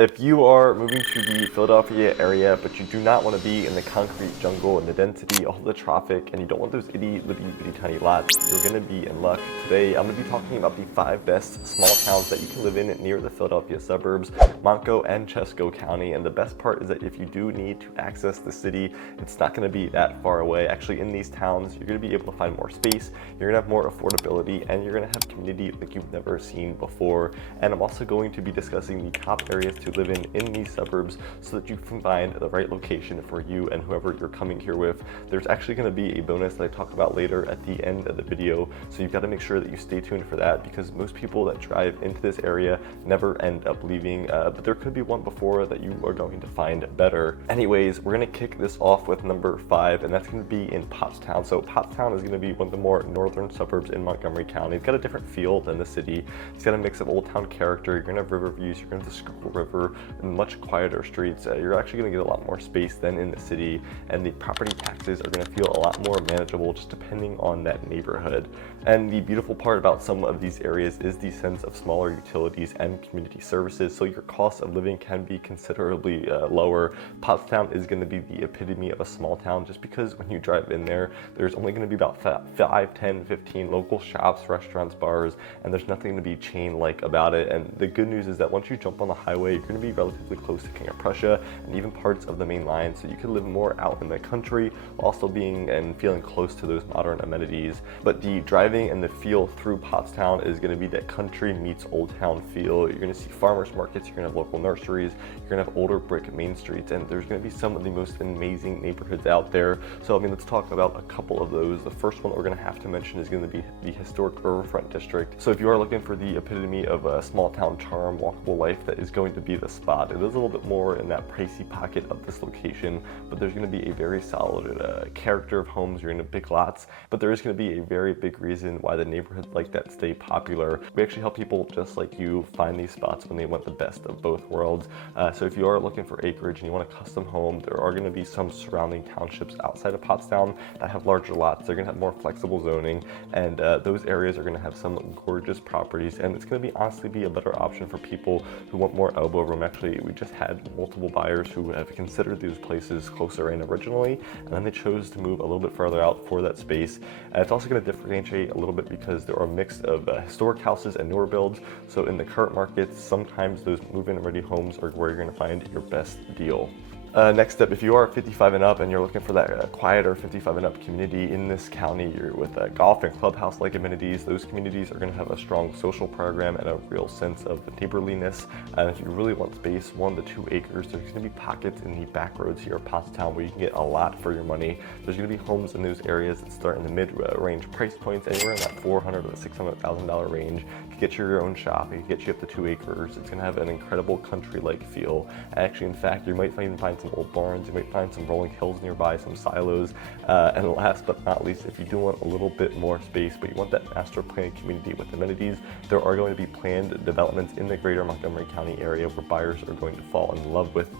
If you are moving to the Philadelphia area, but you do not want to be in the concrete jungle and the density, all the traffic, and you don't want those itty bitty tiny lots, you're going to be in luck. Today, I'm going to be talking about the 5 best small towns that you can live in near the Philadelphia suburbs, Montco and Chesco County. And the best part is that if you do need to access the city, it's not going to be that far away. Actually, in these towns, you're going to be able to find more space, you're going to have more affordability, and you're going to have community like you've never seen before. And I'm also going to be discussing the top areas to live in these suburbs so that you can find the right location for you and whoever you're coming here with. There's actually going to be a bonus that I talk about later at the end of the video, so you've got to make sure that you stay tuned for that, because most people that drive into this area never end up leaving, but there could be one before that you are going to find better. Anyways, we're going to kick this off with number 5, and that's going to be in Pottstown. So Pottstown is going to be one of the more northern suburbs in Montgomery County. It's got a different feel than the city. It's got a mix of old town character. You're going to have river views, you're going to have the Schuylkill River, and much quieter streets. You're actually going to get a lot more space than in the city, and the property taxes are going to feel a lot more manageable just depending on that neighborhood. And the beautiful part about some of these areas is the sense of smaller utilities and community services, so your cost of living can be considerably lower. Pottstown is going to be the epitome of a small town, just because when you drive in there, there's only going to be about 5, 10, 15 local shops, restaurants, bars, and there's nothing to be chain-like about it. And the good news is that once you jump on the highway, you're going to be relatively close to King of Prussia and even parts of the main line, so you can live more out in the country while also being and feeling close to those modern amenities. But the driving and the feel through Pottstown is going to be that country meets old town feel. You're going to see farmers markets, you're going to have local nurseries, you're going to have older brick main streets, and there's going to be some of the most amazing neighborhoods out there. So let's talk about a couple of those. The first one that we're going to have to mention is going to be the historic Riverfront district. So if you are looking for the epitome of a small town charm, walkable life, that is going to be the spot. It is a little bit more in that pricey pocket of this location, but there's going to be a very solid character of homes. You're in big lots, but there is going to be a very big reason why the neighborhoods like that stay popular. We actually help people just like you find these spots when they want the best of both worlds. So if you are looking for acreage and you want a custom home, there are going to be some surrounding townships outside of Pottstown that have larger lots. They're going to have more flexible zoning, and those areas are going to have some gorgeous properties, and it's going to honestly be a better option for people who want more elbow room. Actually, we just had multiple buyers who have considered these places closer in originally, and then they chose to move a little bit further out for that space. It's also going to differentiate a little bit because there are a mix of historic houses and newer builds. So in the current market, sometimes those move-in ready homes are where you're going to find your best deal. Next up, if you are 55 and up and you're looking for that quieter 55 and up community in this county, you're with golf and clubhouse-like amenities. Those communities are going to have a strong social program and a real sense of neighborliness. And if you really want space, 1 to 2 acres, there's going to be pockets in the back roads here at Pottstown where you can get a lot for your money. There's going to be homes in those areas that start in the mid-range price points, anywhere in that $400,000 to $600,000 range. You can get your own shop, it can get you up to 2 acres. It's going to have an incredible country-like feel. Actually, in fact, you might even find some old barns, you might find some rolling hills nearby, some silos, and last but not least, if you do want a little bit more space but you want that master planned community with amenities, there are going to be planned developments in the greater Montgomery County area where buyers are going to fall in love with.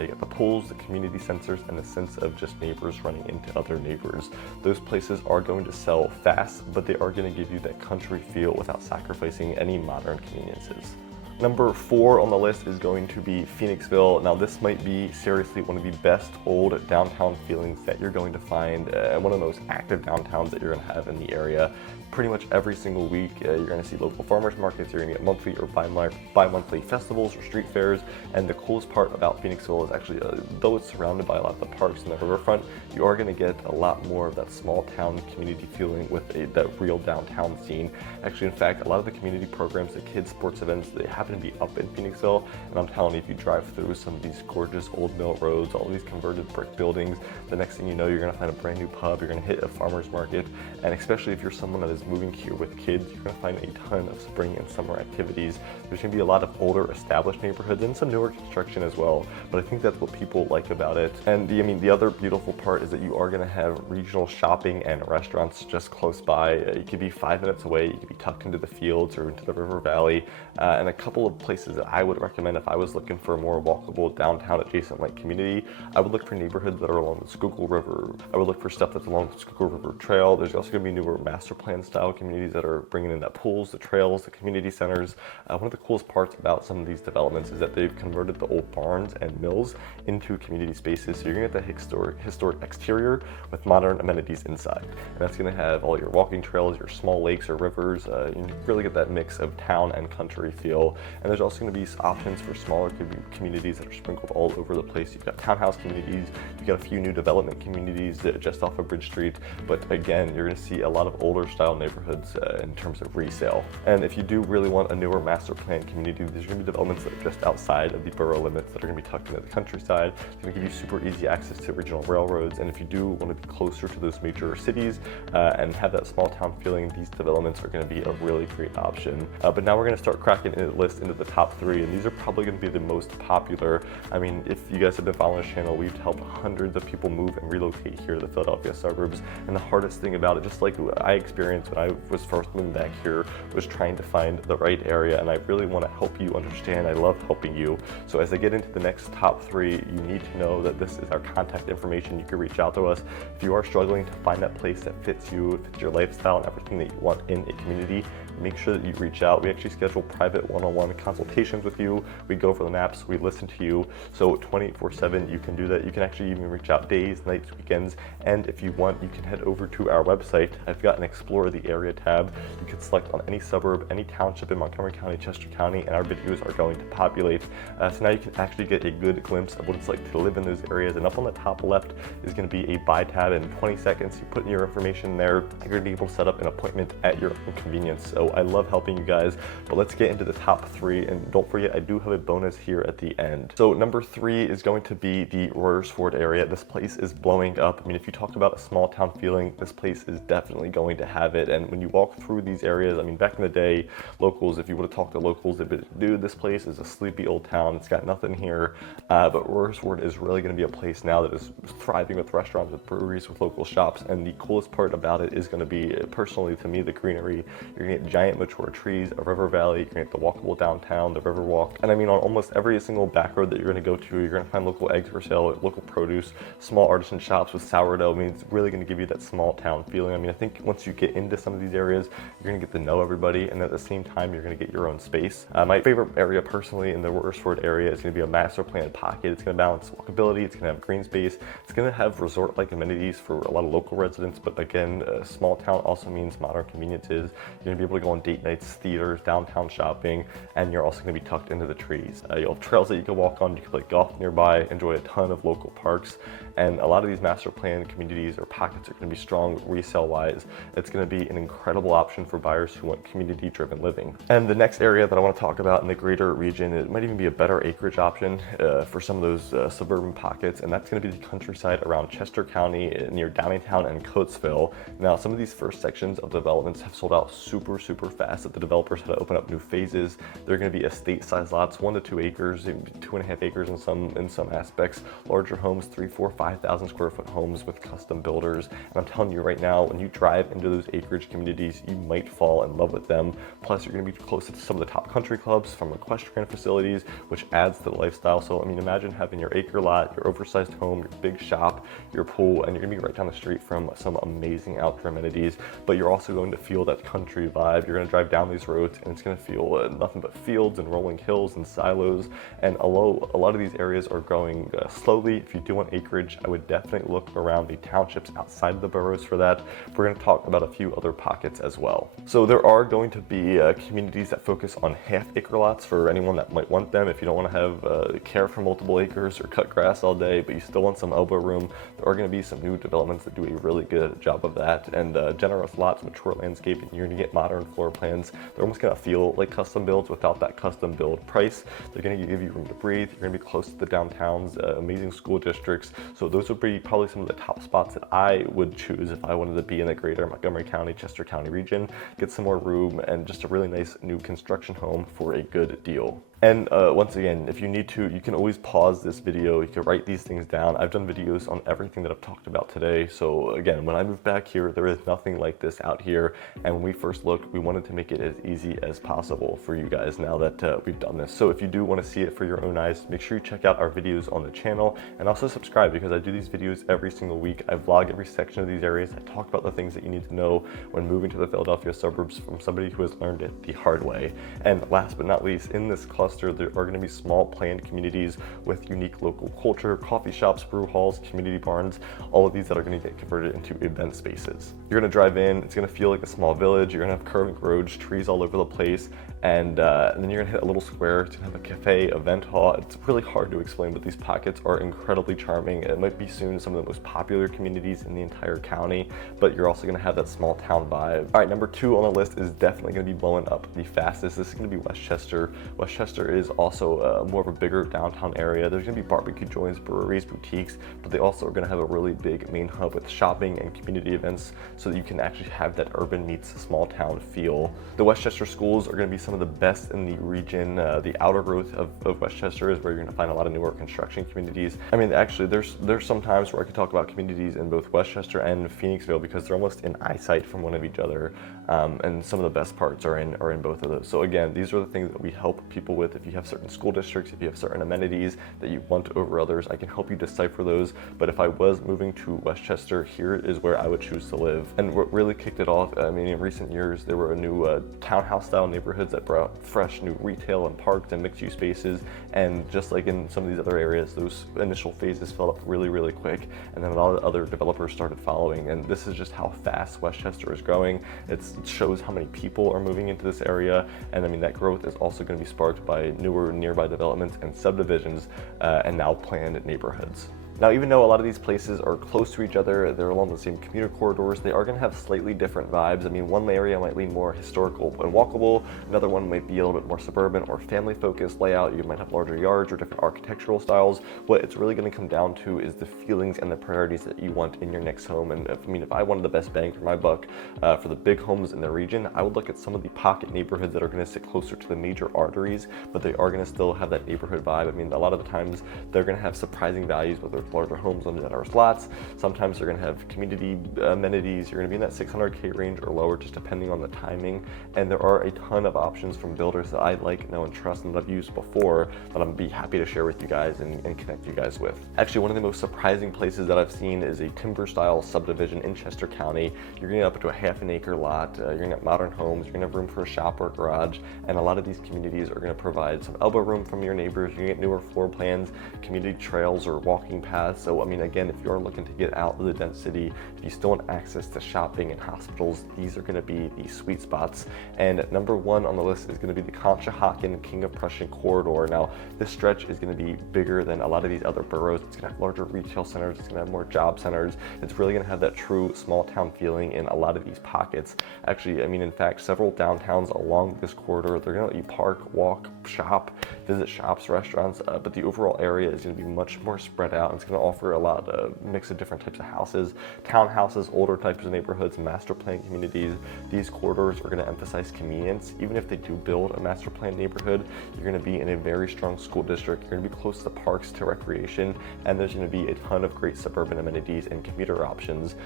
You got the pools, the community centers, and the sense of just neighbors running into other neighbors. Those places are going to sell fast, but they are going to give you that country feel without sacrificing any modern conveniences. Number 4 on the list is going to be Phoenixville. Now this might be seriously one of the best old downtown feelings that you're going to find, and one of the most active downtowns that you're going to have in the area. Pretty much every single week you're going to see local farmers markets, you're going to get monthly or bi-monthly festivals or street fairs, and the coolest part about Phoenixville is actually, though it's surrounded by a lot of the parks and the riverfront, you are going to get a lot more of that small town community feeling with that real downtown scene. Actually, in fact, a lot of the community programs, the kids sports events, they happen to be up in Phoenixville, and I'm telling you, if you drive through some of these gorgeous old mill roads, all these converted brick buildings, the next thing you know, you're going to find a brand new pub, you're going to hit a farmer's market, and especially if you're someone that is moving here with kids, you're going to find a ton of spring and summer activities. There's going to be a lot of older established neighborhoods and some newer construction as well, but I think that's what people like about it. And the other beautiful part is that you are going to have regional shopping and restaurants just close by. You could be 5 minutes away, you could be tucked into the fields or into the river valley, and a couple couple of places that I would recommend if I was looking for a more walkable downtown adjacent like community. I would look for neighborhoods that are along the Schuylkill River. I would look for stuff that's along the Schuylkill River Trail. There's also going to be newer master plan style communities that are bringing in the pools, the trails, the community centers. One of the coolest parts about some of these developments is that they've converted the old barns and mills into community spaces. So you're going to get the historic exterior with modern amenities inside. And that's going to have all your walking trails, your small lakes or rivers. You really get that mix of town and country feel. And there's also going to be options for smaller communities that are sprinkled all over the place. You've got townhouse communities, you've got a few new development communities just off of Bridge Street. But again, you're going to see a lot of older style neighborhoods in terms of resale. And if you do really want a newer master plan community, there's going to be developments that are just outside of the borough limits that are going to be tucked into the countryside. It's going to give you super easy access to regional railroads. And if you do want to be closer to those major cities and have that small town feeling, these developments are going to be a really great option. But now we're going to start cracking the list into the top 3, and these are probably going to be the most popular. I mean, if you guys have been following this channel, we've helped hundreds of people move and relocate here to the Philadelphia suburbs. And the hardest thing about it, just like I experienced when I was first moving back here, was trying to find the right area. And I really want to help you understand. I love helping you. So as I get into the next top 3, you need to know that this is our contact information. You can reach out to us if you are struggling to find that place that fits you, fits your lifestyle and everything that you want in a community. Make sure that you reach out. We actually schedule private one-on-one consultations with you. We go over the maps, we listen to you. So 24/7, you can do that. You can actually even reach out days, nights, weekends. And if you want, you can head over to our website. I've got an Explore the Area tab. You can select on any suburb, any township in Montgomery County, Chester County, and our videos are going to populate. So now you can actually get a good glimpse of what it's like to live in those areas. And up on the top left is going to be a buy tab. In 20 seconds, you put in your information there. You're going to be able to set up an appointment at your own convenience. So I love helping you guys, but let's get into the top 3. And don't forget, I do have a bonus here at the end. So number 3 is going to be the Royersford area. This place is blowing up. I mean, if you talk about a small town feeling, this place is definitely going to have it. And when you walk through these areas, I mean, back in the day, locals, if you would have talked to locals, they'd be, dude, this place is a sleepy old town. It's got nothing here. But Royersford is really going to be a place now that is thriving with restaurants, with breweries, with local shops. And the coolest part about it is going to be, personally to me, the greenery. You're going to get giant mature trees, a river valley, you're going to get the walkable downtown, the river walk. And I mean, on almost every single back road that you're going to go to, you're going to find local eggs for sale, local produce, small artisan shops with sourdough. I mean, it's really going to give you that small town feeling. I mean, I think once you get into some of these areas, you're going to get to know everybody, and at the same time, you're going to get your own space. My favorite area personally in the Royersford area is going to be a master plan pocket. It's going to balance walkability, it's going to have green space, it's going to have resort-like amenities for a lot of local residents, but again, small town also means modern conveniences. You're going to be able to go on date nights, theaters, downtown shopping, and you're also going to be tucked into the trees. You'll have trails that you can walk on, you can play golf nearby, enjoy a ton of local parks, and a lot of these master plan communities or pockets are going to be strong resale-wise. It's going to be an incredible option for buyers who want community-driven living. And the next area that I want to talk about in the greater region, it might even be a better acreage option for some of those suburban pockets, and that's going to be the countryside around Chester County near Downingtown and Coatesville. Now, some of these first sections of developments have sold out super fast. That the developers had to open up new phases. They're going to be estate-sized lots, 1 to 2 acres, 2.5 acres in some aspects. Larger homes, 3, 4, 5,000 square foot homes with custom builders. And I'm telling you right now, when you drive into those acreage communities, you might fall in love with them. Plus, you're going to be close to some of the top country clubs, from equestrian facilities, which adds to the lifestyle. So, I mean, imagine having your acre lot, your oversized home, your big shop, your pool, and you're going to be right down the street from some amazing outdoor amenities. But you're also going to feel that country vibe. You're going to drive down these roads, and it's going to feel nothing but fields and rolling hills and silos. And although a lot of these areas are growing slowly, if you do want acreage, I would definitely look around the townships outside of the boroughs for that. We're going to talk about a few other pockets as well. So there are going to be communities that focus on half-acre lots for anyone that might want them. If you don't want to have care for multiple acres or cut grass all day, but you still want some elbow room, there are going to be some new developments that do a really good job of that. And generous lots, mature landscaping, you're going to get modern floor plans. They're almost going to feel like custom builds without that custom build price. They're going to give you room to breathe. You're going to be close to the downtowns, amazing school districts. So those would be probably some of the top spots that I would choose if I wanted to be in the greater Montgomery County, Chester County region, get some more room and just a really nice new construction home for a good deal. And once again, if you need to, you can always pause this video. You can write these things down. I've done videos on everything that I've talked about today. So again, when I moved back here, there is nothing like this out here. And when we first looked, we wanted to make it as easy as possible for you guys now that we've done this. So if you do want to see it for your own eyes, make sure you check out our videos on the channel and also subscribe, because I do these videos every single week. I vlog every section of these areas. I talk about the things that you need to know when moving to the Philadelphia suburbs from somebody who has learned it the hard way. And last but not least, in this cluster, there are going to be small planned communities with unique local culture, coffee shops, brew halls, community barns, all of these that are going to get converted into event spaces. You're going to drive in, it's going to feel like a small village. You're going to have curving roads, trees all over the place, and then you're going to hit a little square. It's going to have a cafe, event hall. It's really hard to explain, but these pockets are incredibly charming. It might be soon some of the most popular communities in the entire county, but you're also going to have that small town vibe. All right, number 2 on the list is definitely going to be blowing up the fastest. This is going to be Westchester. Westchester is also more of a bigger downtown area. There's going to be barbecue joints, breweries, boutiques, but they also are going to have a really big main hub with shopping and community events, so that you can actually have that urban meets small town feel. The Westchester schools are going to be some of the best in the region. The outer growth of Westchester is where you're going to find a lot of newer construction communities. I mean, actually, there's some times where I could talk about communities in both Westchester and Phoenixville, because they're almost in eyesight from one of each other, and some of the best parts are in both of those. So again, these are the things that we help people with. If you have certain school districts, if you have certain amenities that you want over others, I can help you decipher those. But if I was moving to Westchester, here is where I would choose to live. And what really kicked it off, I mean, in recent years, there were new townhouse style neighborhoods that brought fresh new retail and parks and mixed use spaces. And just like in some of these other areas, those initial phases filled up really, really quick. And then a lot of other developers started following. And this is just how fast Westchester is growing. It shows how many people are moving into this area. And I mean, that growth is also going to be sparked by newer nearby developments and subdivisions, and now planned neighborhoods. Now, even though a lot of these places are close to each other, they're along the same commuter corridors, they are going to have slightly different vibes. I mean, one area might lean more historical and walkable, another one might be a little bit more suburban or family-focused layout. You might have larger yards or different architectural styles. What it's really going to come down to is the feelings and the priorities that you want in your next home. And if I wanted the best bang for my buck for the big homes in the region, I would look at some of the pocket neighborhoods that are going to sit closer to the major arteries, but they are going to still have that neighborhood vibe. I mean, a lot of the times they're going to have surprising values, whether larger homes on generous lots. Sometimes they're going to have community amenities. You're going to be in that 600K range or lower, just depending on the timing. And there are a ton of options from builders that I like, know, and trust, and that I've used before that I'm be happy to share with you guys and connect you guys with. Actually, one of the most surprising places that I've seen is a timber style subdivision in Chester County. You're going to get up to a half an acre lot. You're going to have modern homes. You're going to have room for a shop or a garage. And a lot of these communities are going to provide some elbow room from your neighbors. You're going to get newer floor plans, community trails or walking paths. So I mean, again, if you're looking to get out of the dense city, if you still want access to shopping and hospitals, these are going to be the sweet spots. And number 1 on the list is going to be the Conshohocken King of Prussia Corridor. Now, this stretch is going to be bigger than a lot of these other boroughs. It's going to have larger retail centers. It's going to have more job centers. It's really going to have that true small town feeling in a lot of these pockets. Actually, I mean, in fact, several downtowns along this corridor, they're going to let you park, walk, shop, visit shops, restaurants, but the overall area is going to be much more spread out. It's going to offer a lot of mix of different types of houses, townhouses, older types of neighborhoods, master plan communities. These corridors are going to emphasize convenience. Even if they do build a master plan neighborhood, you're going to be in a very strong school district. You're going to be close to parks, to recreation, and there's going to be a ton of great suburban amenities and commuter options,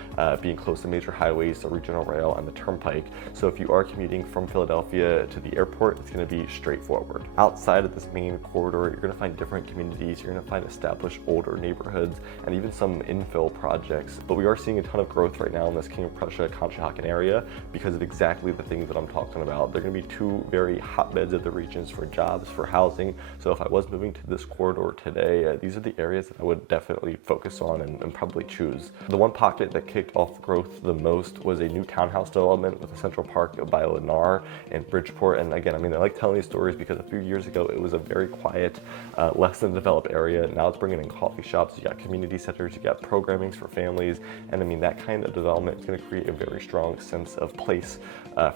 being close to major highways, the regional rail, and the turnpike. So if you are commuting from Philadelphia to the airport, it's going to be straightforward. Outside of this main corridor, you're going to find different communities. You're going to find established older neighborhoods and even some infill projects. But we are seeing a ton of growth right now in this King of Prussia Conshohocken area because of exactly the things that I'm talking about. They're going to be two very hotbeds of the regions for jobs, for housing. So if I was moving to this corridor today, these are the areas that I would definitely focus on and probably choose. The one pocket that kicked off growth the most was a new townhouse development with a Central Park by Lennar in Bridgeport. And again, I mean, I like telling these stories because a few years ago it was a very quiet, less than developed area. Now it's bringing in coffee shops, you got community centers, you got programmings for families, and I mean, that kind of development is going to create a very strong sense of place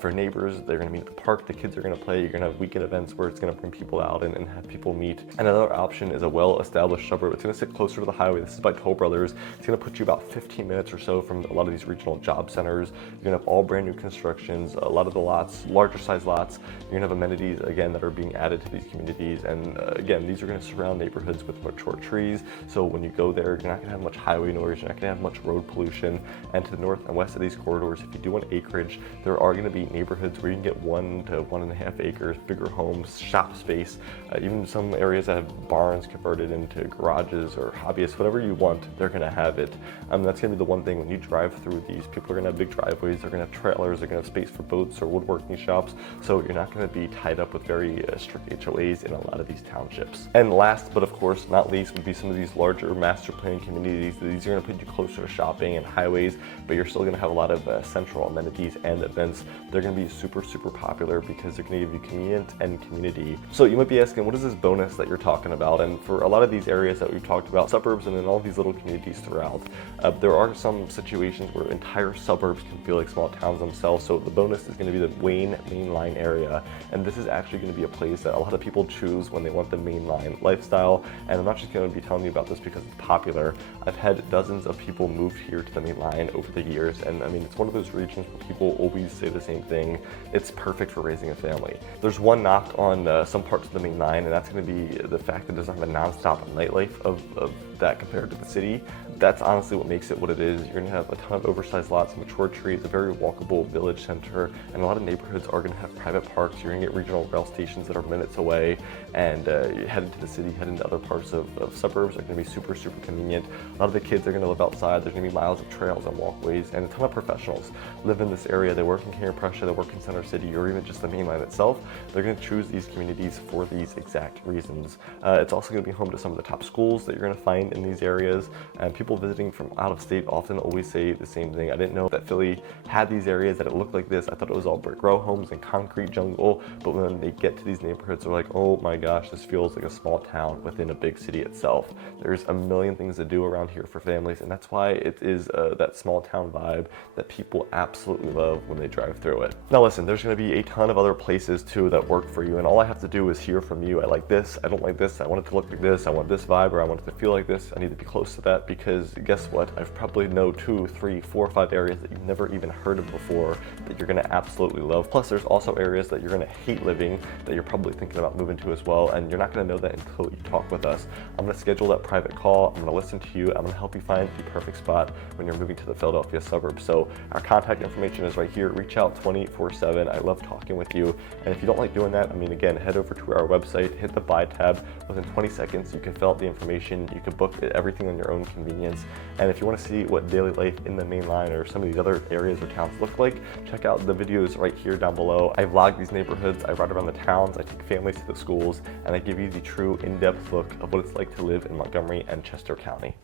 for neighbors. They're going to meet at the park, the kids are going to play, you're going to have weekend events where it's going to bring people out and have people meet. Another option is a well-established suburb. It's going to sit closer to the highway. This is by Toll Brothers. It's going to put you about 15 minutes or so from a lot of these regional job centers. You're going to have all brand new constructions, a lot of the lots, larger size lots. You're going to have amenities, again, that are being added added to these communities. And again, these are going to surround neighborhoods with mature trees. So when you go there, you're not going to have much highway noise, you're not going to have much road pollution. And to the north and west of these corridors, if you do want acreage, there are going to be neighborhoods where you can get 1 to 1.5 acres, bigger homes, shop space, even some areas that have barns converted into garages or hobbyists, whatever you want, they're going to have it. That's going to be the one thing when you drive through these, people are going to have big driveways, they're going to have trailers, they're going to have space for boats or woodworking shops. So you're not going to be tied up with very strict HOAs in a lot of these townships. And last, but of course not least, would be some of these larger master plan communities. These are going to put you closer to shopping and highways, but you're still going to have a lot of central amenities and events. They're going to be super popular because they're going to give you convenience and community. So you might be asking, what is this bonus that you're talking about? And for a lot of these areas that we've talked about, suburbs and then all these little communities throughout, there are some situations where entire suburbs can feel like small towns themselves. So the bonus is going to be the Wayne Main Line area, and this is actually going to be a place that a lot of people choose when they want the Main Line lifestyle. And I'm not just going to be telling you about this because it's popular. I've had dozens of people move here to the Main Line over the years, and I mean, it's one of those regions where people always say the same thing: it's perfect for raising a family. There's one knock on some parts of the Main Line, and that's going to be the fact that it doesn't have a non-stop nightlife of that compared to the city. That's honestly what makes it what it is. You're going to have a ton of oversized lots, mature trees, a very walkable village center, and a lot of neighborhoods are going to have private parks. You're going to get regional rail stations that are minutes away, and you head into the city, head into other parts of suburbs are going to be super convenient. A lot of the kids are going to live outside. There's going to be miles of trails and walkways, and a ton of professionals live in this area. They work in King of Prussia, they work in Center City, or even just the Main Line itself. They're going to choose these communities for these exact reasons. It's also going to be home to some of the top schools that you're going to find in these areas, and people visiting from out of state often always say the same thing. I didn't know that Philly had these areas, that it looked like this. I thought it was all brick row homes and concrete jungle, but when they get to these neighborhoods, they're like, oh my gosh, this feels like a small town within a big city itself. There's a million things to do around here for families, and that's why it is that small town vibe that people absolutely love when they drive through it. Now listen, there's going to be a ton of other places too that work for you, and all I have to do is hear from you. I like this, I don't like this, I want it to look like this, I want this vibe, or I want it to feel like this. I need to be close to that, because guess what? I've probably know 2, 3, 4, 5 areas that you've never even heard of before that you're going to absolutely love. Plus there's also areas that you're going to hate living that you're probably thinking about moving to as well, and you're not going to know that until you talk with us. I'm going to schedule that private call. I'm going to listen to you. I'm going to help you find the perfect spot when you're moving to the Philadelphia suburbs. So our contact information is right here. Reach out 24/7. I love talking with you. And if you don't like doing that, I mean, again, head over to our website, hit the buy tab. Within 20 seconds, you can fill out the information. You can book everything on your own convenience. And if you want to see what daily life in the Main Line or some of these other areas or towns look like, check out the videos right here down below. I vlog these neighborhoods, I ride around the towns, I take families to the schools, and I give you the true in-depth look of what it's like to live in Montgomery and Chester County.